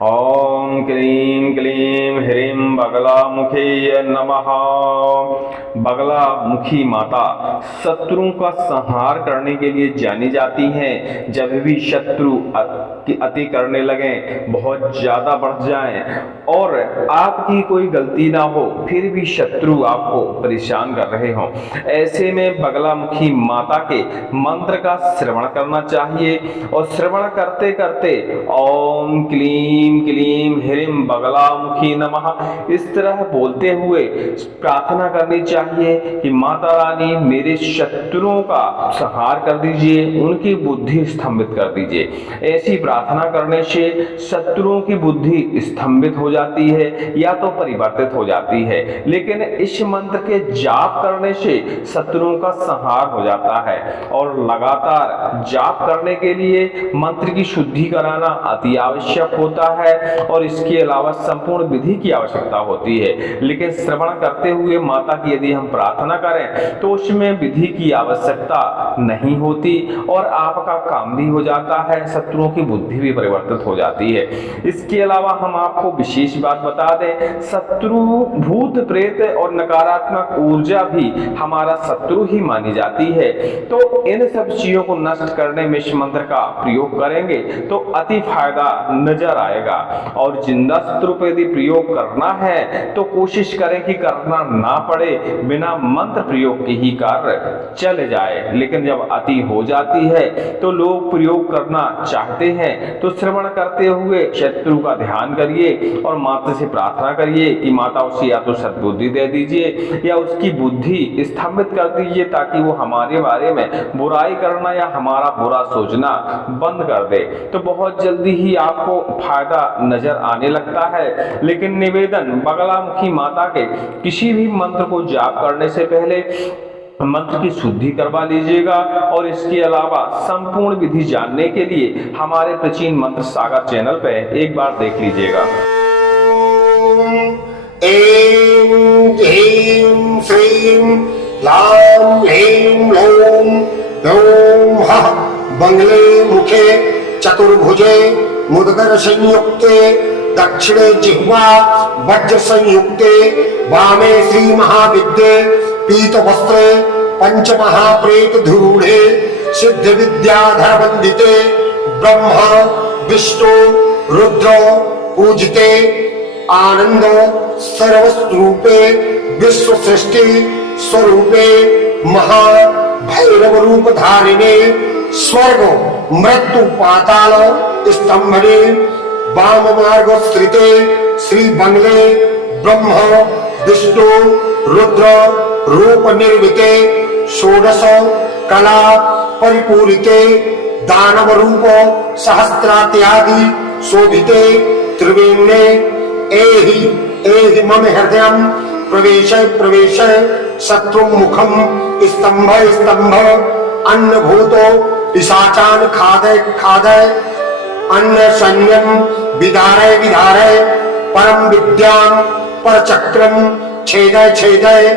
ओम क्लीं क्लीं ह्रीं बगलामुखी नमः। बगलामुखी माता शत्रुओं का संहार करने के लिए जानी जाती हैं। जब भी शत्रु अति करने लगे, बहुत ज्यादा बढ़ जाएं और आपकी कोई गलती ना हो, फिर भी शत्रु आपको परेशान कर रहे हों, ऐसे में बगलामुखी माता के मंत्र का श्रवण करना चाहिए। और श्रवण करते करते ओम क्लीं क्लीं ह्रीं बगलामुखी नमः इस तरह बोलते हुए प्रार्थना करनी चाहिए कि माता रानी मेरे शत्रुओं का संहार कर दीजिए, उनकी बुद्धि स्तंभित कर दीजिए। ऐसी प्रार्थना करने से शत्रुओं की बुद्धि स्तंभित हो जाती है या तो परिवर्तित हो जाती है, लेकिन इस मंत्र के जाप करने से शत्रुओं का संहार हो जाता है। और लगातार जाप करने के लिए मंत्र की शुद्धि कराना अति आवश्यक होता है और इसके अलावा संपूर्ण विधि की आवश्यकता होती है। लेकिन श्रवण करते हुए माता की यदि हम प्रार्थना करें तो उसमें विधि की आवश्यकता नहीं होती और आपका काम भी हो जाता है, शत्रुओं की बुद्धि भी परिवर्तित हो जाती है। इसके अलावा हम आपको विशेष बात बता दें, शत्रु भूत प्रेत और नकारात्मक ऊर्जा भी हमारा शत्रु ही मानी जाती है। तो इन सब चीजों को नष्ट करने में इस मंत्र का प्रयोग करेंगे तो अति फायदा नजर आएगा। और जिंदा शत्रु पर यदि प्रयोग करना है तो कोशिश करें कि करना ना पड़े, बिना मंत्र प्रयोग के ही कार्य चले जाए। लेकिन जब अति हो जाती है तो लोग प्रयोग करना चाहते हैं, तो श्रवण करते हुए शत्रु का ध्यान करिए और माता से प्रार्थना करिए कि माता उसे या तो सद्बुद्धि दे दीजिए या उसकी बुद्धि स्तंभित कर दीजिए, ताकि वो हमारे बारे में बुराई करना या हमारा बुरा सोचना बंद कर दे। तो बहुत जल्दी ही आपको फायदा नजर आने लगता है। लेकिन निवेदन, बगलामुखी माता के किसी भी मंत्र को जाप करने से पहले मंत्र की शुद्धि करवा लीजिएगा। और इसके अलावा संपूर्ण विधि जानने के लिए हमारे प्राचीन मंत्र सागर चैनल पे एक बार देख लीजिएगा। ऐं ह्रीं श्रीं लां ह्रीं लौं गौं हः बंगले मुखे चतुर्भुजे मुदगर संयुक्ते दक्षिणे जिह्वा वज्र संयुक्ते वामे श्री महाविद्ये पीत वस्त्रे पंच महाप्रेत धूढ़े सिद्ध विद्याधर वंदिते ब्रह्मा विष्णु रुद्र पूजिते आनंद सर्वस्वरूपे विश्व सृष्टि स्वरूपे महा भैरव रूप धारिणे स्वर्ग मृत्यु पाताल स्तंभने वाम मार्ग स्थिते श्री बंगले ब्रह्म विष्णु रुद्र रूप निर्मिते षोडश कला परिपूरिते दानव रूप सहस्त्रात्यादि शोभिते त्रिवेण्ये एहि एहि मम हृदयं प्रवेश प्रवेश शत्रुमुखम स्तंभ स्तंभ अन्न भूतो पिशाचान खादय खादय अन्न सैन्यम विदारय विदारय परम विद्याम पर चक्रम छेदय छेदय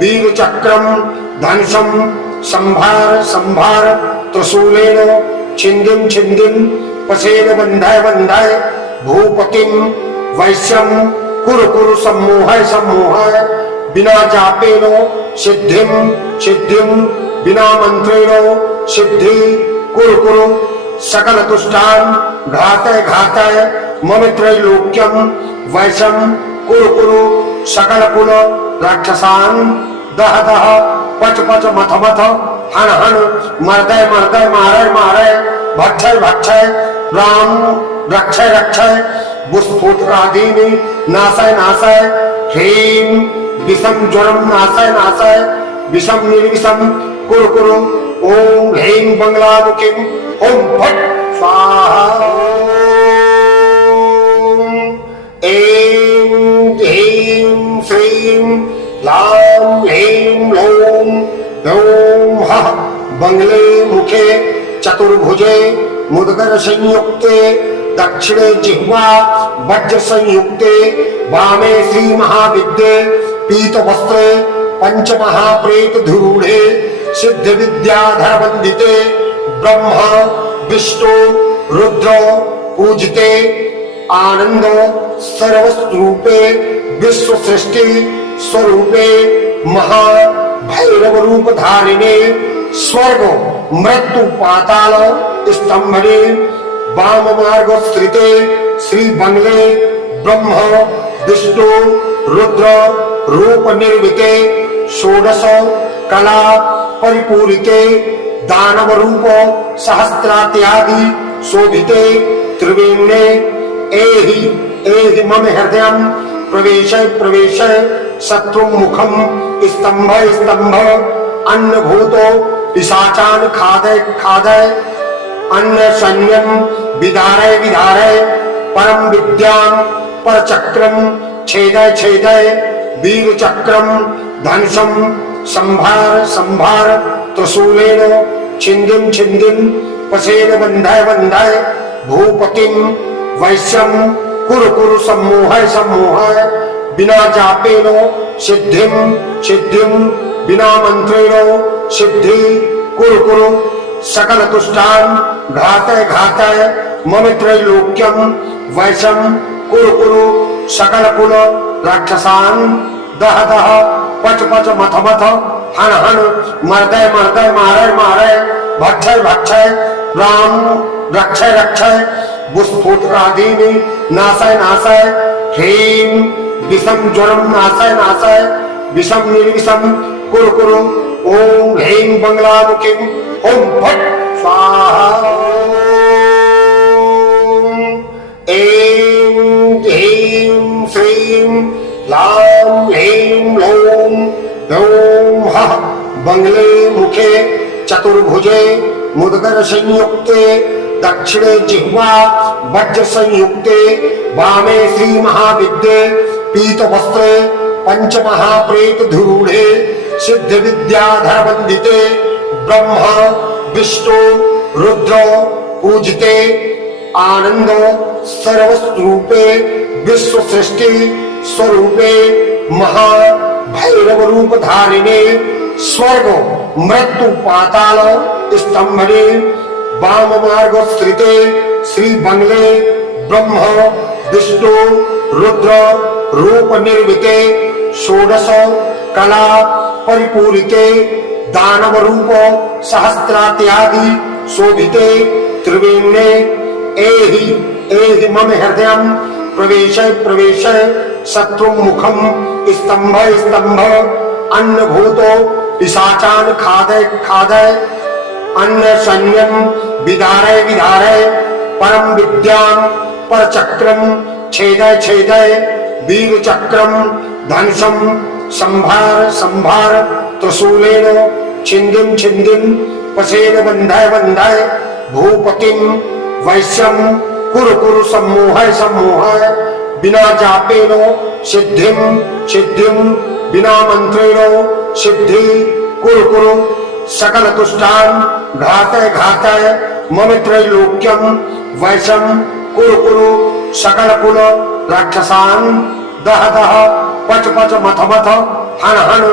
वीर चक्रम धनुषम संभार संभार त्रिशूलेन छिंदिम छिंदिम पसेन बंधय बंधय भूपतिम वैश्यम कुरु कुरु सम्मोहय सम्मोहय बिना जापेनो सिद्धिम सिद्धिम बिना मंत्रेणो सिद्धि कुरु कुरु सकल तुष्टान घातय घातय मम त्रैलोक्यम वैशम कुरु कुरु सकल कुल राक्षसान दह दह पच पच मथ मथ हन हन मर्दय मर्दय मारय मारय भक्षय भक्षय राम रक्षय रक्षय बुस्फोटकादीनि नाशय नाशय ह्रीं विषम ज्वरम नाशय नाशय विषम निर्विषम कुरु कुरु ओम ह्रीं बंगलामुखीं ओम फट स्वाहा ऐं ह्रीं श्रीं लां ह्रीं लौं गौं हः बंगले मुखे चतुर्भुजे मुदगर संयुक्ते दक्षिणे जिह्वा वज्र संयुक्ते वामे श्री महाविद्ये पीत वस्त्रे पंच महाप्रेत धूढ़े सिद्ध विद्याधर वंदिते ब्रह्मा विष्णु रुद्र पूजिते आनंद सर्वस्वरूपे विश्व सृष्टि स्वरूपे महा भैरव रूप धारिणे स्वर्ग मृत्यु पाताल स्तंभने वाम मार्ग स्थिते श्री बंगले ब्रह्म विष्णु रुद्र रूप निर्मिते षोडश कला परिपूरिते दानव रूप सहस्त्रात्यादि शोभिते त्रिवेण्ये एहि मम हृदयं प्रवेश शत्रु मुखम स्तंभ अन्न भूतो पिशाचान खादय अन्न सैन्यम विदारय परम विद्याम पर चक्रम छेदय वीर चक्रम धनुषम संभार त्रिशूलेन छिंदिम पसेन बंधाय भूपतिम वैश्यम कुरु सम्मोहय बिना जापेनो सिद्धिम बिना मंत्रेणो सिद्धि कुरु सकल तुष्टान घातय मम त्रैलोक्यम वैशम कुरु सकल कुल राक्षसान दह पच मथ हन मर्दय मारय भक्षय राम रक्षय बुस्फोटकादीनि नाशय ह्रीं विषम ज्वरम नाशय विषम निर्विषम कुरु ओम ह्रीं बंगलामुखीं ओम फट स्वाहा ऐं ह्रीं श्रीं लां ह्रीं लौं ह्रौं हः बंगले मुखे चतुर्भुजे मुदगर संयुक्ते दक्षिणे जिह्वा वज्र संयुक्ते वामे श्री महाविद्ये पीत वस्त्रे पंच महाप्रेत धूढ़े सिद्ध विद्याधर वंदिते ब्रह्मा विष्णु रुद्र पूजिते आनंद सर्वस्वरूपे विश्व सृष्टि स्वरूपे महा भैरव रूप धारिणे स्वर्ग मृत्यु पाताल स्तंभने वाम मार्ग स्थिते श्री बंगले ब्रह्म विष्णु रुद्र रूप निर्मिते षोडश कला परिपूरिते दानव रूप सहस्त्रात्यादि शोभिते त्रिवेण्ये एहि मम हृदयं प्रवेश शत्रु मुखम स्तंभ अन्न भूतो पिशाचान खादय अन्न सैन्यम विदारय परम विद्याम पर चक्रम छेदय वीर चक्रम धनुषम संभार त्रिशूलेन छिंदिम पसेन बंधाय भूपतिम वैश्यम कुरु सम्मोहय बिना जापेनो सिद्धिम बिना मंत्रेणो सिद्धि कुरु सकल तुष्टान घातय मम त्रैलोक्यम वैशम कुरु सकल कुल राक्षसान दह पच मथ हन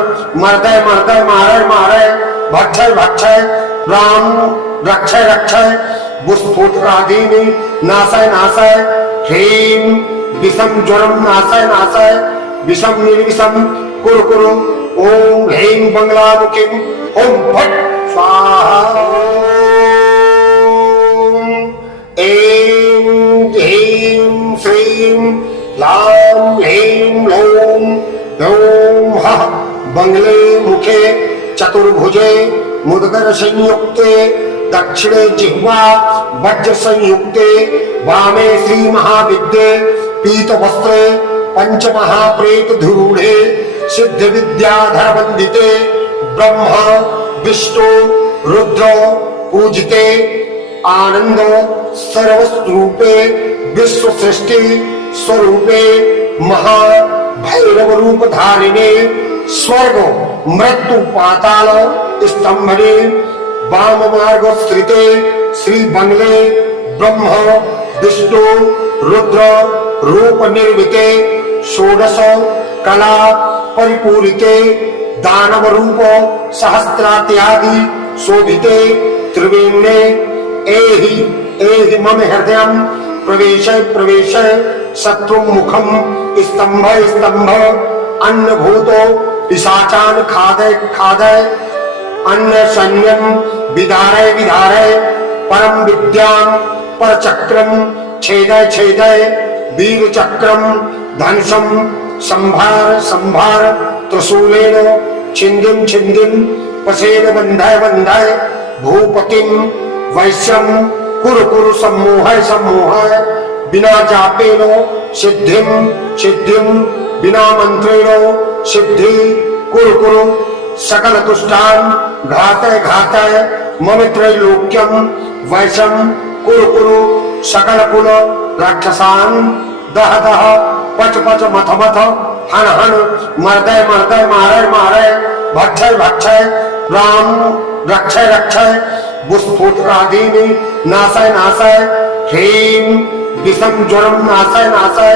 मर्दय मारय भक्षय राम रक्षय बुस्फोटकादीनि नाशय ह्रीं विषम ज्वरम नाशय विषम निर्विषम कुरु ओम ह्रीं बंगलामुखीं ओम फट स्वाहा ऐं ह्रीं श्रीं लां ह्रीं लौं ह्रौं हः बंगले मुखे चतुर्भुजे मुदगर संयुक्ते दक्षिणे जिह्वा वज्र संयुक्ते वामे श्री महाविद्ये पीत वस्त्रे पंच महाप्रेत धूढ़े सिद्ध विद्याधर वंदिते ब्रह्मा विष्णु रुद्र पूजिते आनंद सर्वस्वरूपे विश्व सृष्टि स्वरूपे महा भैरव रूप धारिणे स्वर्ग मृत्यु पाताल स्तंभने वाम मार्ग स्थिते श्री बंगले ब्रह्म विष्णु रुद्र रूप निर्मिते षोडश कला परिपूरिते दानव रूप सहस्त्रात्यादि शोभिते त्रिवेण्ये एहि मम हृदयं प्रवेश शत्रु मुखम स्तंभ स्तंभ अन्न भूतो पिशाचान खादय अन्न सैन्यम विदारय परम विद्याम पर चक्रम छेदय वीर चक्रम धनुषम संभार त्रिशूलेन छिंदिम पसेन बंधाय भूपतिम वैश्यम कुरु सम्मोहय बिना जापेनो सिद्धिम बिना मंत्रेणो सिद्धि कुरु सकल तुष्टान घातय मम त्रैलोक्यम वैशम कुरु सकल कुल राक्षसान दह पच मथ हन मर्दय मारय भक्षय राम रक्षय बुस्फोटकादीनि नाशय ह्रीं विषम ज्वरम नाशय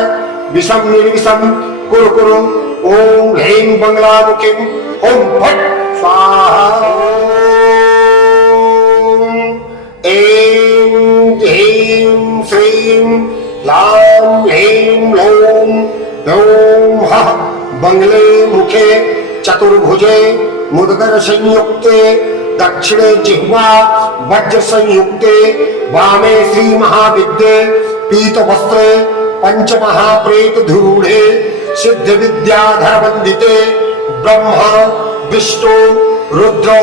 विषम निर्विषम कुरु ओम ह्रीं बंगलामुखीं ओम फट स्वाहा ऐं ह्रीं श्रीं लां ह्रीं लौं नौं हः बंगले मुखे चतुर्भुजे मुद्गर संयुक्ते दक्षिणे जिह्वा वज्र संयुक्ते वामे श्री महाविद्ये पीत वस्त्रे पंच महाप्रेत धूरूढ़े सिद्ध विद्याधर वंदिते ब्रह्मा विष्णु रुद्र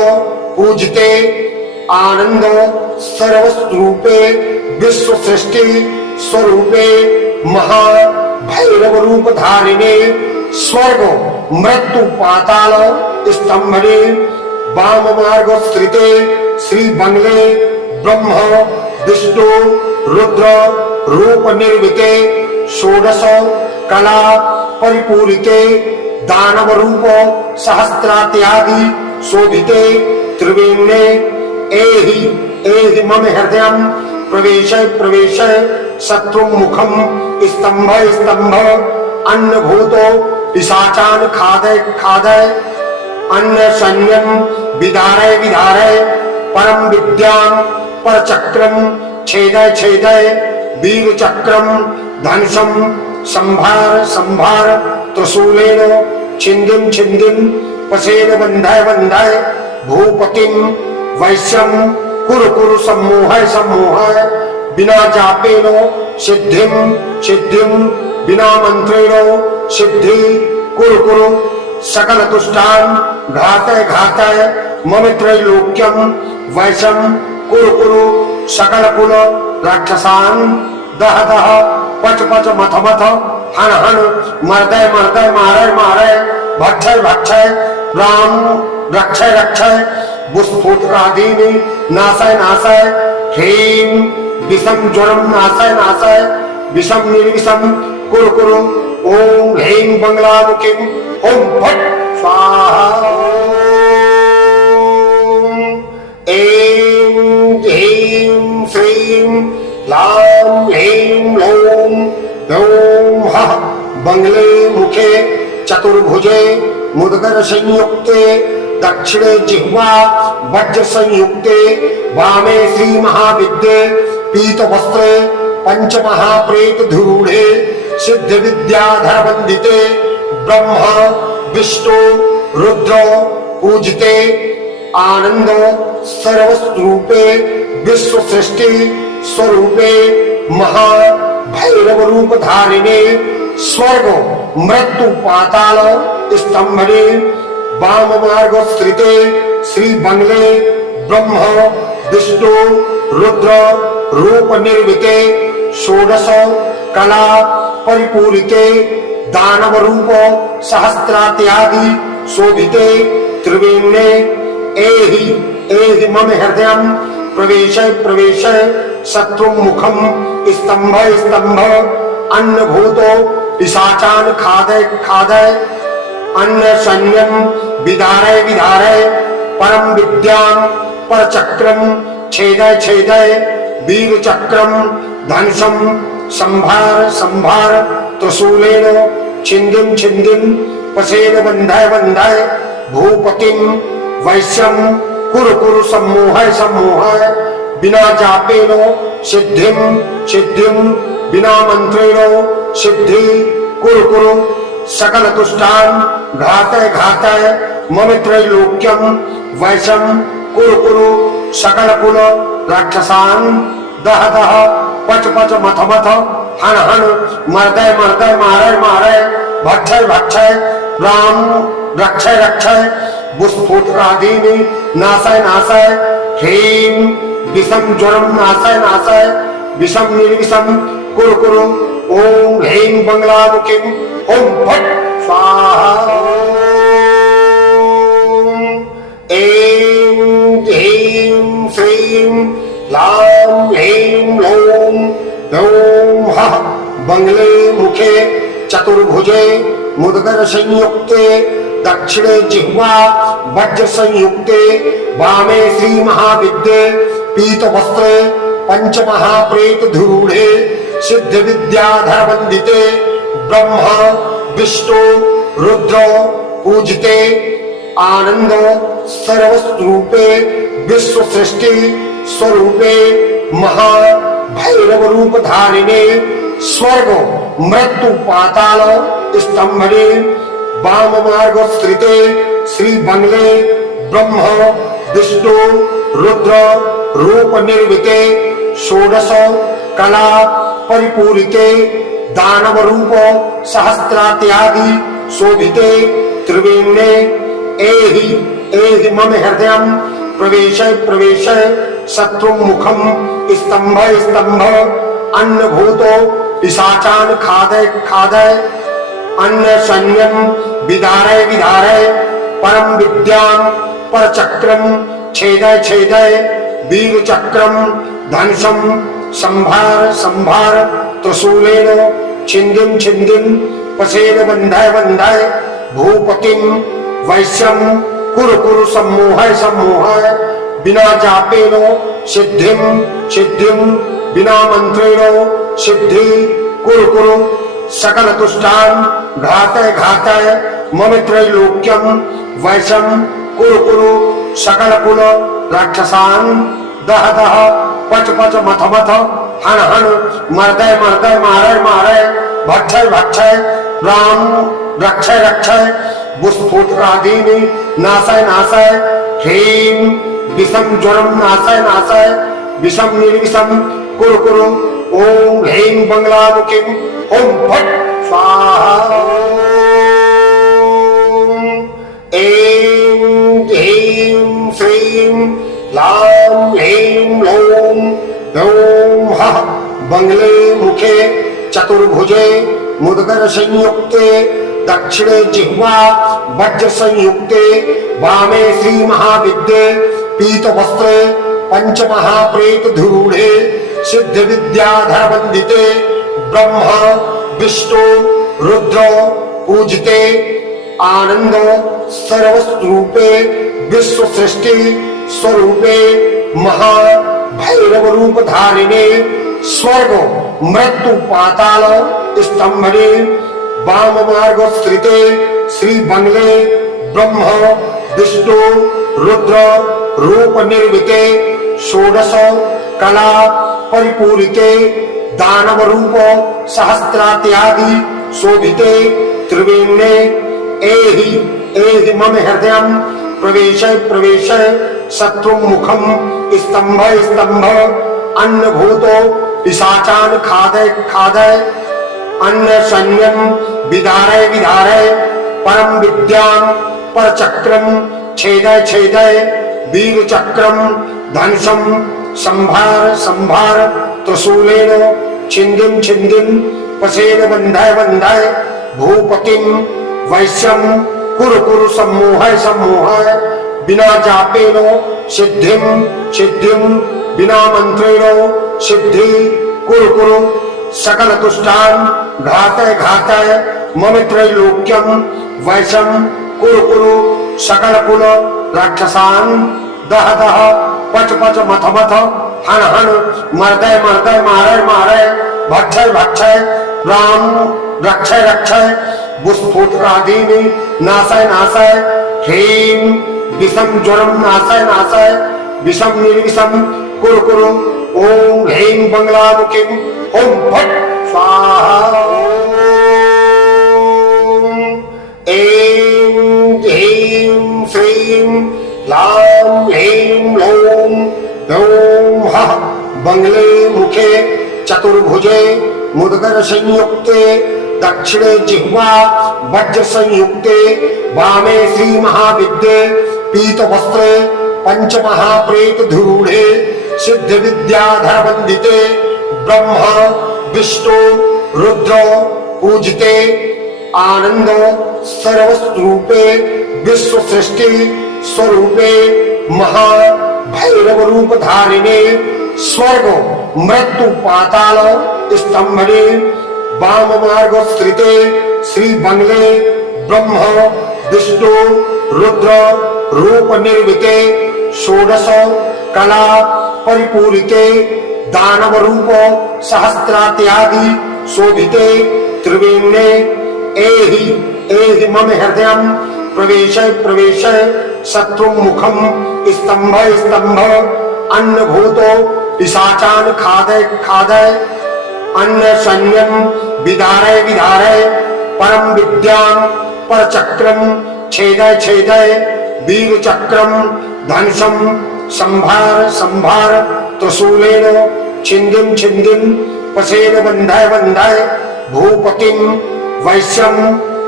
पूजिते आनंद सर्वस्वरूपे विश्व सृष्टि स्वरूपे महा भैरव रूप धारिणे स्वर्ग मृत्यु पाताल स्तंभने वाम मार्ग स्थिते श्री बंगले ब्रह्म विष्णु रुद्र रूप निर्मिते षोडश कला परिपूरिते दानव रूप सहस्त्रात्यादि शोभिते त्रिवेण्ये एहि मम हृदयं प्रवेश शत्रु मुखम स्तंभ अन्न भूतो पिशाचान खादय अन्न सैन्यम विदारय परम विद्याम पर चक्रम छेदय वीर चक्रम धनुषम संभार त्रिशूलेन छिंदिम पसेन बंधाय भूपतिम वैश्यम कुरु सम्मोहय बिना जापेनो सिद्धिम बिना मंत्रेणो सिद्धि कुरु सकल तुष्टान घातय मम त्रैलोक्यम वैशम कुरु सकल कुल राक्षसान दह पच मथ हन मर्दय मारय भक्षय राम रक्षय बुस्फोटकादीनि नाशय ह्रीं विषम ज्वरम नाशय विषम निर्विषम कुरु ओम ह्रीं बंगलामुखीं ओम फट स्वाहा ऐं ह्रीं श्रीं लां ह्रीं लौं नौं हः बंगले मुखे चतुर्भुजे मुद्गर संयुक्ते दक्षिणे जिह्वा वज्र संयुक्ते वामे श्री महाविद्ये पीत वस्त्रे पंच महाप्रेत धूरूढ़े सिद्ध विद्याधर वंदिते ब्रह्मा विष्णु रुद्र पूजिते आनंद सर्वस्वरूपे विश्व सृष्टि स्वरूपे महा भैरव रूप धारिणे स्वर्ग मृत्यु पाताल स्तंभने वाम मार्ग स्थिते श्री बंगले ब्रह्म विष्णु रुद्र रूप निर्मिते षोडश कला परिपूरिते दानव रूप सहस्त्रात्यादि शोभिते त्रिवेण्ये एहि मम हृदयं प्रवेश शत्रु मुखम स्तंभ अन्न भूतो पिशाचान खादय अन्न सैन्यम विदारय परम विद्याम पर चक्रम छेदय वीर चक्रम धनुषम संभार त्रिशूलेन छिंदिम पसेन बंधाय भूपतिम वैश्यम कुरु सम्मोहय बिना जापेनो सिद्धिं सिद्धिं विना मंत्रेण सिद्धि कुरु कुरु सकल तुष्टान घातय घातय मम त्रैलोक्यम वैशम कुरु कुरु सकल कुल राक्षसान दह दह पच पच मथ मथ हन हन मर्दय मर्दय मारय मारय भक्षय भक्षय राम रक्षय रक्षय बुस्फोटकादीनि नाशय नाशय ह्रीं विषम ज्वरम नाशय नाशय विषम निर्विषम कुरु कुरु ओम ह्रीं बंगलामुखीं ओम फट स्वाहा ऐं ह्रीं श्रीं लां ह्रीं लौं दौं हः बंगले मुखे चतुर्भुजे मुदगर संयुक्ते दक्षिणे जिह्वा वज्र संयुक्ते वामे श्री महाविद्ये पीत वस्त्रे पंच महाप्रेत धूरूढ़े सिद्ध विद्याधर वंदिते ब्रह्मा विष्णु रुद्र पूजिते आनंद सर्वस्वरूपे विश्व सृष्टि स्वरूपे महा भैरव रूप धारिणे स्वर्ग मृत्यु पाताल स्तंभने वाम मार्ग स्थिते श्री बंगले ब्रह्म विष्णु रुद्र रूप निर्मिते षोडश कला परिपूरिते दानव रूप सहस्त्रात्यादि शोभिते त्रिवेण्ये एहि एहि मम हृदयं प्रवेशय प्रवेशय शत्रुमुखम स्तंभ स्तंभ अन्न भूतो पिशाचान खादय खादय अन्न सैन्यम विदारय विदारय परम विद्याम पर चक्रम छेदय छेदय वीर चक्रम धनुषम संभार संभार त्रिशूलेन छिंदिम छिंदिम पसेन बंधय बंधय भूपतिम वैश्यम कुरु कुरु सम्मोहय सम्मोहय बिना जापेन सिद्धिं सिद्धिं बिना मंत्रेण सिद्धि कुरु कुरु सकल तुष्टान घातय घातय मम त्रैलोक्यम वैशम कुरु कुरु सकल कुल राक्षसान दह दह पच पच मथ मथ हन हन मर्दय मर्दय मारय मारय भक्षय भक्षय राम रक्षय रक्षय बुस्फोटकादीनि नाशय नाशय ह्रीं विषम ज्वरम नाशय नाशय विषम निर्विषम कुरु कुरु ओम ह्रीं बंगलामुखीं ओम फट स्वाहा ऐं ह्रीं श्रीं लां ह्रीं लौं दौं हः बंगले मुखे चतुर्भुजे मुदगर संयुक्ते दक्षिणे जिह्वा वज्र संयुक्ते वामे श्री महाविद्ये पीत वस्त्रे पंच महाप्रेत धूरूढ़े सिद्ध विद्याधर वंदिते ब्रह्मा विष्णु रुद्र पूजिते आनंद सर्वस्वरूपे विश्व सृष्टि स्वरूपे महा भैरव रूप धारिणे स्वर्ग मृत्यु पाताल स्तंभने वाम मार्ग स्थिते श्री बंगले ब्रह्म विष्णु रुद्र रूप निर्मिते षोडश कला परिपूरिते दानव रूप सहस्त्रात्यादि शोभिते त्रिवेण्ये एहि एहि मम हृदयं प्रवेशय प्रवेशय शत्रुमुखम स्तंभ स्तंभ अन्न भूतो पिशाचान खादय खादय अन्न सैन्यम विदारय विदारय परम विद्याम पर चक्रम छेदय छेदय वीर चक्रम धनुषम संभार संभार त्रिशूलेन छिंदिम छिंदिम पसेन बंधय बंधय भूपतिम वैश्यम कुरु कुरु सम्मोहय सम्मोहय बिना जापेन सिद्धिं सिद्धिं बिना मंत्रेण सिद्धि कुरु कुरु सकल तुष्टान घातय घातय मम त्रैलोक्यम वैशम कुरु कुरु सकल कुल राक्षसान दह दह पच पच मथ मथ हन हन मर्दय मर्दय मारय मारय भक्षय भक्षय राम रक्षय रक्षय बुस्फोटकादीनि नाशय नाशय ह्रीं विषम ज्वरम नाशय नाशय विषम निर्विषम कुरु कुरु ओम ह्रीं बंगलामुखीं ओम फट स्वाहा। ऐं ह्रीं श्रीं लां ह्रीं लौं लौं हः बंगले मुखे चतुर्भुजे मुदगर संयुक्ते दक्षिणे जिह्वा वज्र संयुक्ते वामे श्री महाविद्ये पीत वस्त्रे पंच महाप्रेत धूढ़े सिद्ध विद्याधर वंदिते ब्रह्मा विष्णु रुद्र पूजिते आनंद सर्वस्वरूपे विश्व सृष्टि स्वरूपे महा भैरव रूप धारिणे स्वर्ग मृत्यु पाताल स्तंभने वाम मार्ग स्थिते श्री बंगले ब्रह्म विष्णु रुद्र रूप निर्मिते षोडश कला परिपूरिते दानव रूप सहस्त्रात्यादि शोभिते त्रिवेण्ये एहि मम हृदयं प्रवेश प्रवेश शत्रुमुखम स्तंभ स्तंभ अन्न भूतो पिशाचान खादय खादय अन्न सैन्यम विदारय विदारय परम विद्यां पर चक्रम छेदय छेदय वीर चक्रम धनुषम संभार संभार त्रिशूलेन छिंदिम छिंदिम पसेन बंधय बंधय भूपतिम वैश्यम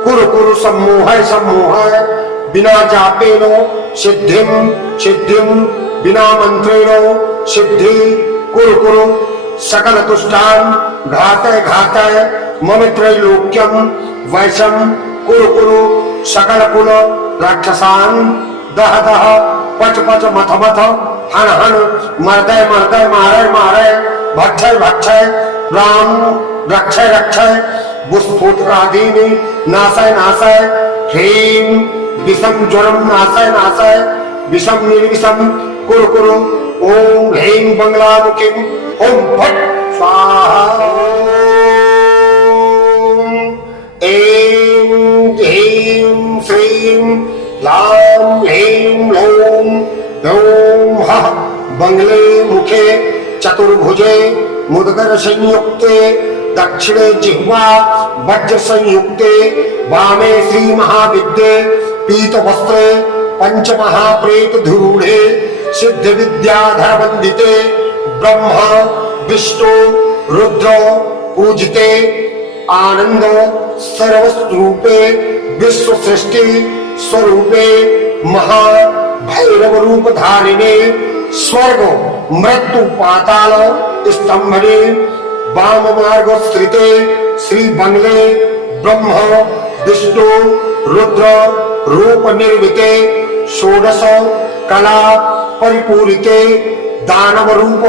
कुरु कुरु सम्मोहय सम्मोहय बिना जापेन सिद्धिम सिद्धिम बिना मंत्रेण सिद्धि कुरु कुरु सकल तुष्टान घातय घातय मम त्रैलोक्यम वैशम कुरु कुरु सकल कुल राक्षसान दह दह पच पच मथ मथ हन हन मर्दय मर्दय मारय मारय भक्षय भक्षय राम रक्षय रक्षय बुस्फोटकादीनि नाशय नाशय ह्रीं विषम ज्वरम नाशय नाशय विषम निर्विषम कुरु कुरु ओम ह्रीं बंगलामुखीं ओम फट स्वाहा। ऐं ह्रीं श्रीं लां ह्रीं लौं लौं हः बंगले मुखे चतुर्भुजे मुदगर संयुक्ते दक्षिणे जिह्वा वज्र संयुक्ते वामे श्री महाविद्ये पीत वस्त्रे पंच महाप्रेत धूढ़े सिद्ध विद्याधर वंदिते ब्रह्मा विष्णु रुद्र पूजिते आनंद सर्वस्वरूपे विश्व सृष्टि स्वरूपे महा भैरव रूप धारिणे स्वर्ग मृत्यु पाताल स्तंभने वाम मार्ग स्थिते श्री बंगले ब्रह्म विष्णु रुद्र रूप निर्मिते षोडश कला परिपूरिते दानव रूप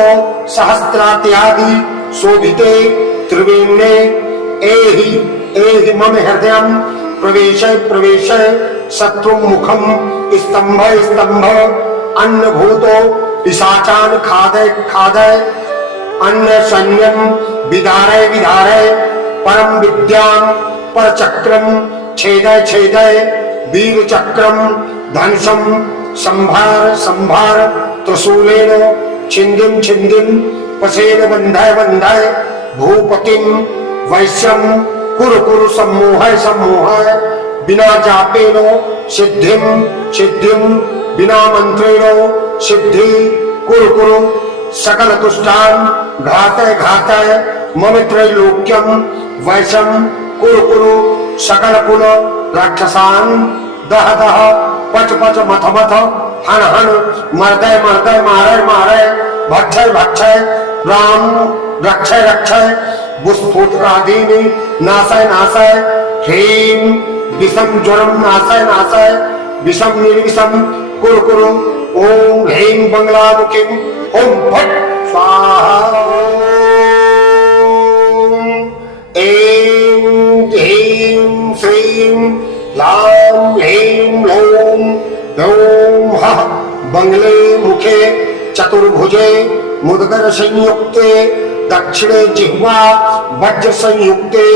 सहस्त्रात्यादि शोभिते त्रिवेण्ये एहि मम हृदयं प्रवेश प्रवेश शत्रुमुखम स्तंभ स्तंभ अन्न भूतो पिशाचान खादय खादय अन्न सैन्यम विदारय विदारय परम विद्यां पर चक्रम छेदय छेदय वीर चक्रम धनुषम संभार संभार त्रिशूलेन छिंदिम छिंदिम पसेन बंधय बंधय भूपतिम वैश्यम कुरु कुरु सम्मोहय सम्मोहय बिना जापेन सिद्धिम सिद्धिम बिना मंत्रेण सिद्धि कुरु कुरु सकल तुष्टान घातय घातय मम त्रैलोक्यम वैशम कुरु कुरु सकल कुल राक्षसान दह दह पच पच मथ मथ हन हन मर्दय मर्दय मारय मारय भक्षय भक्षय राम रक्षय रक्षय बुस्फोटकादीनि नाशय नाशय ह्रीं विषम ज्वरम नाशय नाशय विषम निर्विषम कुरु कुरु ओम ह्रीं बंगलामुखीं ओम फट स्वाहा। ऐं ह्रीं श्रीं लां ह्रीं लौं लौं हः बंगले मुखे चतुर्भुजे मुदगर संयुक्ते दक्षिणे जिह्वा वज्र संयुक्ते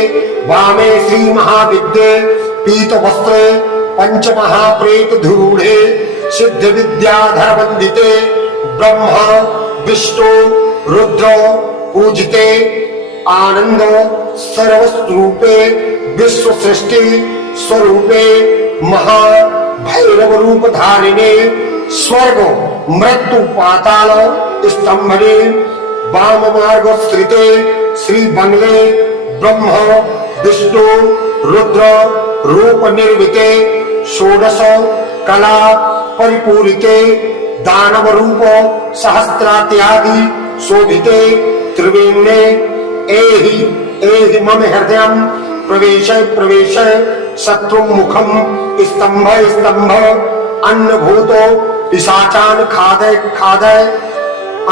वामे श्री महाविद्ये पीत वस्त्रे पंच महाप्रेत धूढ़े सिद्ध विद्याधर वंदिते ब्रह्मा विष्णु रुद्र पूजिते आनंद सर्वस्वरूपे विश्व सृष्टि स्वरूपे महा भैरव रूप धारिणे स्वर्ग मृत्यु पाताल स्तंभने वाम मार्ग श्रिते श्री बंगले ब्रह्म विष्णु रुद्र रूप निर्मिते षोडश कला परिपूरिते दानव रूप सहस्त्रात्यादि शोभिते त्रिवेण्ये एहि मम हृदयं प्रवेश शत्रु मुखम स्तंभ अन्न भूतो पिशाचान खादय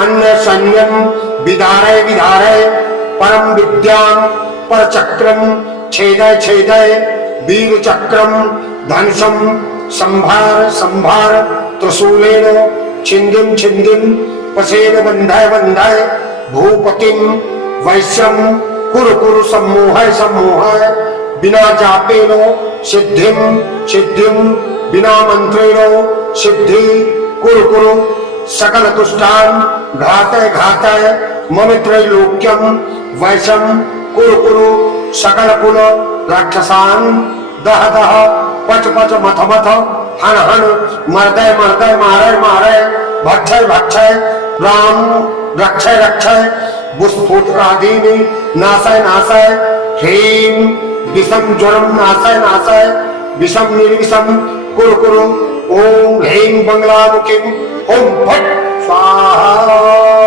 अन्न सैन्यम विदारय परम विद्याम पर चक्रम छेदय वीर चक्रम धनुषम संभार त्रिशूलेन छिंदिम पसेन बंधाय भूपतिम वैश्यम कुरु सम्मोहय बिना जापेन सिद्धिम बिना मंत्रेण सिद्धि कुरु सकल तुष्टान घातय मम त्रैलोक्यम वैशम कुरु सकल कुल राक्षसान दह पच मथ हन मर्दय मारय भक्षय राम रक्षय बुस्फोटकादीनि नाशय ह्रीं विषम ज्वरम नाशय विषम निर्विषम कुरु ओम ह्रीं बंगलामुखीं ओम भट स्वाहा।